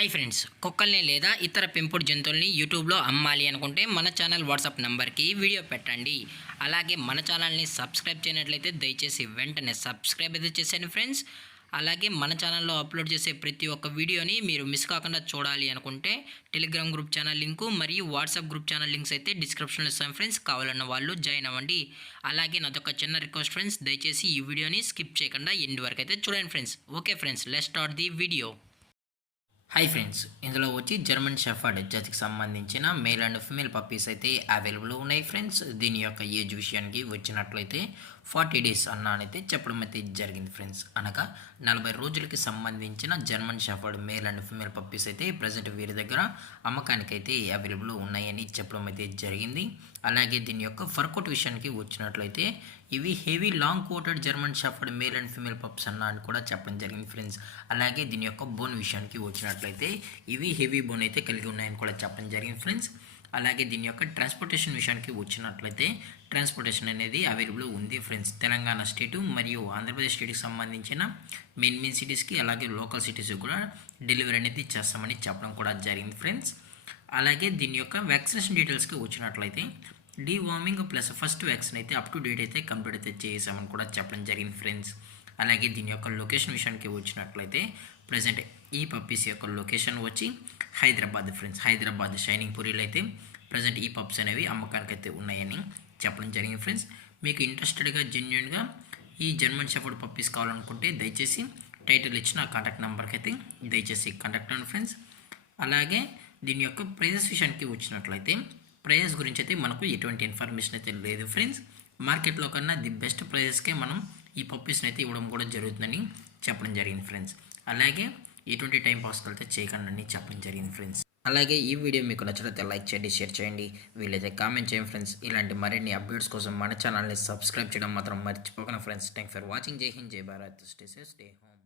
Hi friends, కుక్కల్ని లేదా ఇతర పెంపుడు జంతువుల్ని యూట్యూబ్లో అమ్మాలి అనుకుంటే మన ఛానల్ వాట్సాప్ నెంబర్కి వీడియో పెట్టండి. అలాగే మన ఛానల్ని సబ్స్క్రైబ్ చేయనట్లయితే దయచేసి వెంటనే సబ్స్క్రైబ్ అయితే చేసేయండి ఫ్రెండ్స్. అలాగే మన ఛానల్లో అప్లోడ్ చేసే ప్రతి ఒక్క వీడియోని మీరు మిస్ కాకుండా చూడాలి అనుకుంటే టెలిగ్రామ్ గ్రూప్ ఛానల్ లింకు మరియు వాట్సాప్ గ్రూప్ ఛానల్ లింక్స్ అయితే డిస్క్రిప్షన్లో ఇస్తాను ఫ్రెండ్స్. కావాలన్న వాళ్ళు జాయిన్ అవ్వండి. అలాగే నాదొక చిన్న రిక్వెస్ట్ ఫ్రెండ్స్, దయచేసి ఈ వీడియోని స్కిప్ చేయకుండా ఎండ్ వరకు అయితే చూడండి friends. Okay friends, let's start the video. Hi friends, ఇందులో వచ్చి జర్మన్ షెఫర్డ్ జాతికి సంబంధించిన మేల్ అండ్ ఫిమేల్ పప్పీస్ అయితే అవైలబుల్ ఉన్నాయి ఫ్రెండ్స్. దీని యొక్క ఏజ్ విషయానికి వచ్చినట్లయితే 40 డేస్ అన్నానైతే చెప్పడం అయితే జరిగింది ఫ్రెండ్స్. అనగా 40 రోజులకి సంబంధించిన German shepherd male and female puppies అయితే ప్రజెంట్ వీరి దగ్గర అమ్మకానికి అయితే అవైలబుల్ ఉన్నాయని చెప్పడం అయితే జరిగింది. అలాగే దీని యొక్క ఫర్కోట్ విషయానికి వచ్చినట్లయితే ఇవి heavy long coated German shepherd male and female pups అన్న అని కూడా చెప్పడం జరిగింది ఫ్రెండ్స్. అలాగే దీని యొక్క బోన్ విషయానికి వచ్చినట్లయితే ఇవి హెవీ బోన్ అయితే కలిగి ఉన్నాయని కూడా చెప్పడం జరిగింది ఫ్రెండ్స్. అలాగే దీని యొక్క ట్రాన్స్పోర్టేషన్ విషయానికి వచ్చినట్లయితే ట్రాన్స్పోర్టేషన్ అనేది అవైలబుల్ ఉంది ఫ్రెండ్స్. తెలంగాణ స్టేటు మరియు ఆంధ్రప్రదేశ్ స్టేట్కి సంబంధించిన మెయిన్ సిటీస్కి అలాగే లోకల్ సిటీస్కి కూడా డెలివరీ అనేది చేస్తామని చెప్పడం కూడా జరిగింది ఫ్రెండ్స్. అలాగే దీని యొక్క వ్యాక్సినేషన్ డీటెయిల్స్కి వచ్చినట్లయితే డీవార్మింగ్ ప్లస్ ఫస్ట్ వ్యాక్సిన్ అయితే అప్ టు డేట్ అయితే కంప్లీట్ అయితే చేసామని కూడా చెప్పడం జరిగింది ఫ్రెండ్స్. అలాగే దీని యొక్క లొకేషన్ విషయానికి వచ్చినట్లయితే ప్రజెంట్ ఈ పప్పీస్ యొక్క లొకేషన్ వచ్చి హైదరాబాద్ ఫ్రెండ్స్. హైదరాబాద్ షైనింగ్ పూరిలో అయితే ప్రజెంట్ ఈ పప్స్ అనేవి అమ్మకానికి అయితే ఉన్నాయని చెప్పడం జరిగింది ఫ్రెండ్స్. మీకు ఇంట్రెస్టెడ్గా జెన్యున్గా ఈ జర్మన్ షెఫర్డ్ పప్పీస్ కావాలనుకుంటే దయచేసి టైటిల్ ఇచ్చిన కాంటాక్ట్ నెంబర్కి అయితే దయచేసి కాంటాక్ట్ అవ్వండి ఫ్రెండ్స్. అలాగే దీని యొక్క ప్రైజెస్ విషయానికి వచ్చినట్లయితే ప్రైజెస్ గురించి అయితే మనకు ఎటువంటి ఇన్ఫర్మేషన్ అయితే లేదు ఫ్రెండ్స్. మార్కెట్లో కన్నా ది బెస్ట్ ప్రైజెస్కే మనం ఈ పప్పీస్ని అయితే ఇవ్వడం కూడా జరుగుతుందని చెప్పడం జరిగింది ఫ్రెండ్స్. అలాగే ఎటువంటి టైం పాస్ అయితే చేయకండి చెప్పడం జరిగింది ఫ్రెండ్స్. అలాగే ఈ వీడియో మీకు నచ్చినట్లయితే లైక్ చేయండి, షేర్ చేయండి, వీలైతే కామెంట్ చేయండి ఫ్రెండ్స్. ఇలాంటి మరిన్ని అప్డేట్స్ కోసం మన ఛానల్ని సబ్స్క్రైబ్ చేయడం మాత్రం మర్చిపోకండి ఫ్రెండ్స్. Thank for watching. జై హింద్, జై Bharat, stay safe, stay home.